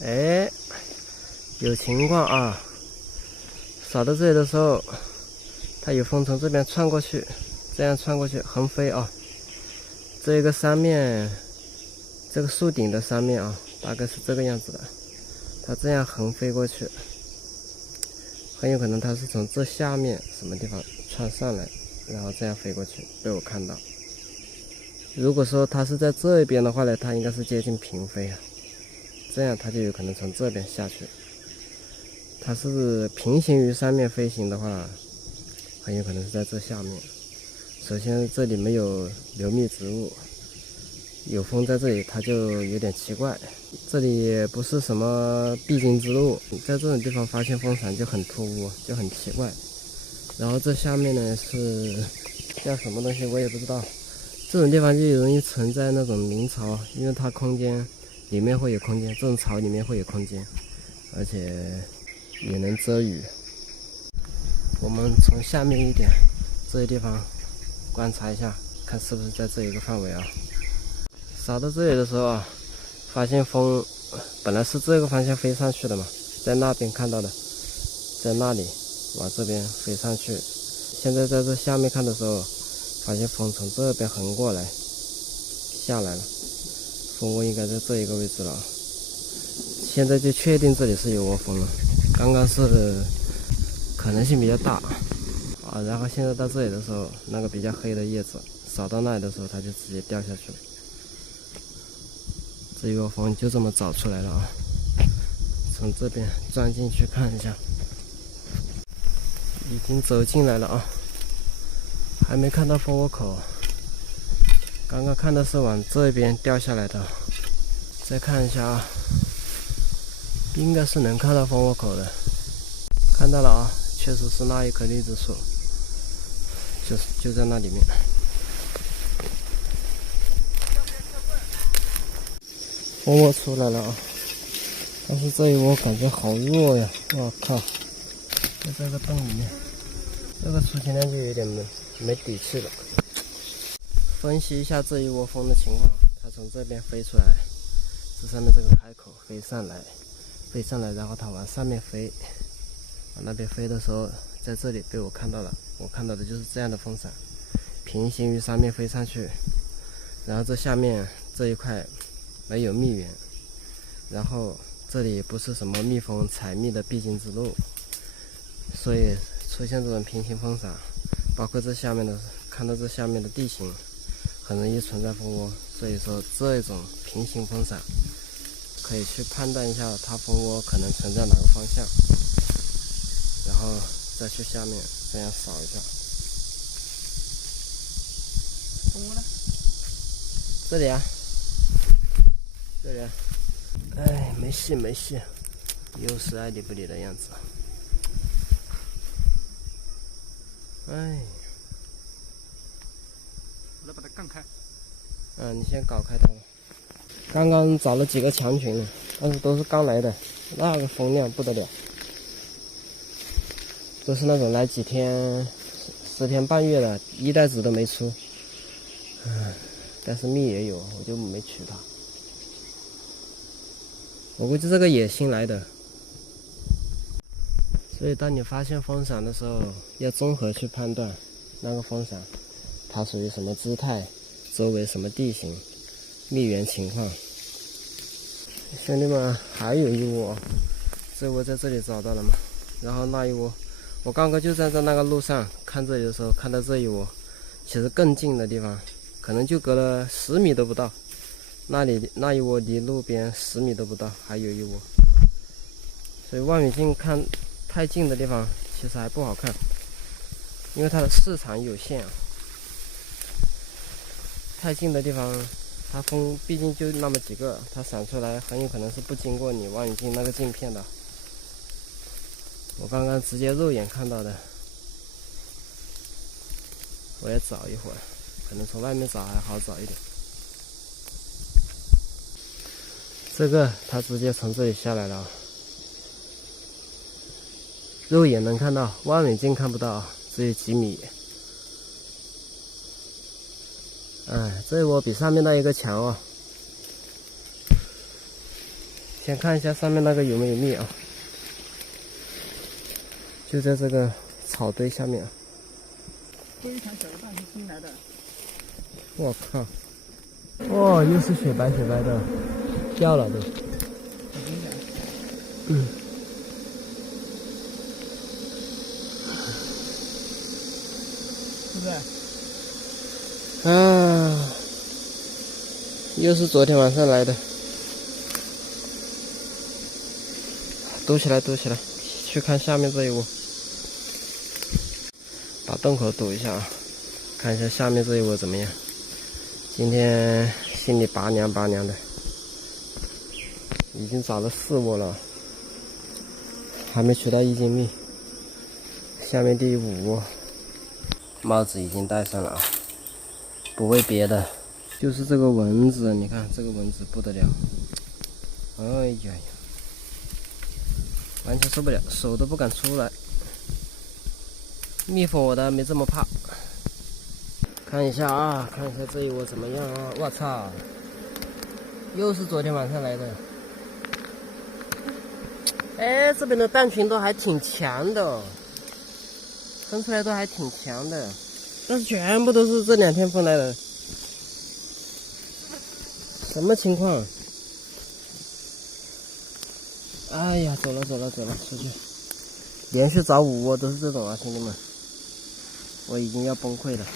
哎，有情况啊！扫到这里的时候，它有风从这边穿过去，这样穿过去横飞啊。这个山面，这个树顶的山面啊，大概是这个样子的。它这样横飞过去，很有可能它是从这下面什么地方穿上来，然后这样飞过去，被我看到。如果说它是在这边的话呢，它应该是接近平飞啊。这样它就有可能从这边下去。它是平行于山面飞行的话，很有可能是在这下面。首先这里没有流密植物，有风在这里它就有点奇怪。这里也不是什么必经之路，在这种地方发现风伞就很突兀，就很奇怪。然后这下面呢是叫什么东西我也不知道。这种地方就容易存在那种明槽，因为它空间里面会有空间，这种槽里面会有空间，而且也能遮雨。我们从下面一点这些地方观察一下，看是不是在这一个范围啊。扫到这里的时候啊，发现风本来是这个方向飞上去的嘛，在那边看到的，在那里往这边飞上去。现在在这下面看的时候，发现风从这边横过来下来了，蜂窝应该在这一个位置了。现在就确定这里是有窝蜂了，刚刚是可能性比较大啊。然后现在到这里的时候，那个比较黑的叶子扫到那里的时候，它就直接掉下去了。这一窝蜂就这么找出来了啊！从这边钻进去看一下，已经走进来了啊，还没看到蜂窝口。刚刚看的是往这边掉下来的，再看一下啊，应该是能看到蜂窝口的。看到了啊，确实是那一棵栗子树，就在那里面。蜂窝出来了啊，但是这一窝感觉好弱呀！我靠，在这个洞里面，这个出勤量就有点没底气了。分析一下这一窝蜂的情况，它从这边飞出来，这上面这个开口飞上来，然后它往上面飞，往那边飞的时候，在这里被我看到了。我看到的就是这样的风伞，平行于上面飞上去，然后这下面这一块没有蜜源，然后这里不是什么蜜蜂采蜜的必经之路，所以出现这种平行风伞。包括这下面的，看到这下面的地形很容易存在蜂窝，所以说这种平行风伞可以去判断一下它蜂窝可能存在哪个方向，然后再去下面这样扫一下。蜂窝呢？这里啊，这里啊。哎，没戏，又是爱理不理的样子。哎，我来把它杠开。你先搞开它。刚刚找了几个强群了，但是都是刚来的，那个风量不得了，都是那种来几天、10天半月的，一袋子都没出。但是蜜也有，我就没取它。我估计这个也新来的。所以当你发现风伞的时候，要综合去判断那个风伞它属于什么姿态，周围什么地形，蜜源情况。兄弟们，还有一窝，这窝在这里找到了嘛？然后那一窝，我刚刚就站在那个路上看这里的时候，看到这一窝，其实更近的地方，可能就隔了10米都不到。那一窝离路边10米都不到，还有一窝。所以望远镜看太近的地方其实还不好看，因为它的视场有限啊。太近的地方，它风毕竟就那么几个，它闪出来很有可能是不经过你望远镜那个镜片的。我刚刚直接肉眼看到的，我也找一会儿，可能从外面找还好找一点。这个它直接从这里下来了，肉眼能看到，望远镜看不到，只有几米。哎，这一窝比上面那一个强哦。先看一下上面那个有没有蜜啊？就在这个草堆下面啊。非常小的蛋是新来的。我靠！哇，又是雪白雪白的，掉了都。嗯。是不是？啊，又是昨天晚上来的。堵起来，堵起来！去看下面这一窝，把洞口堵一下啊，看一下下面这一窝怎么样。今天心里拔凉拔凉的，已经找了4窝了，还没取到1斤蜜。下面第5窝，帽子已经戴上了啊，不为别的，就是这个蚊子，你看这个蚊子不得了，哎呀呀，完全受不了，手都不敢出来。蜜蜂我倒没这么怕。看一下啊，看一下这一窝怎么样啊！我操，又是昨天晚上来的。哎，这边的蛋群都还挺强的，分出来都还挺强的，但是全部都是这2天分来的。什么情况？哎呀，走了，出去！连续找5窝都是这种啊，兄弟们，我已经要崩溃了。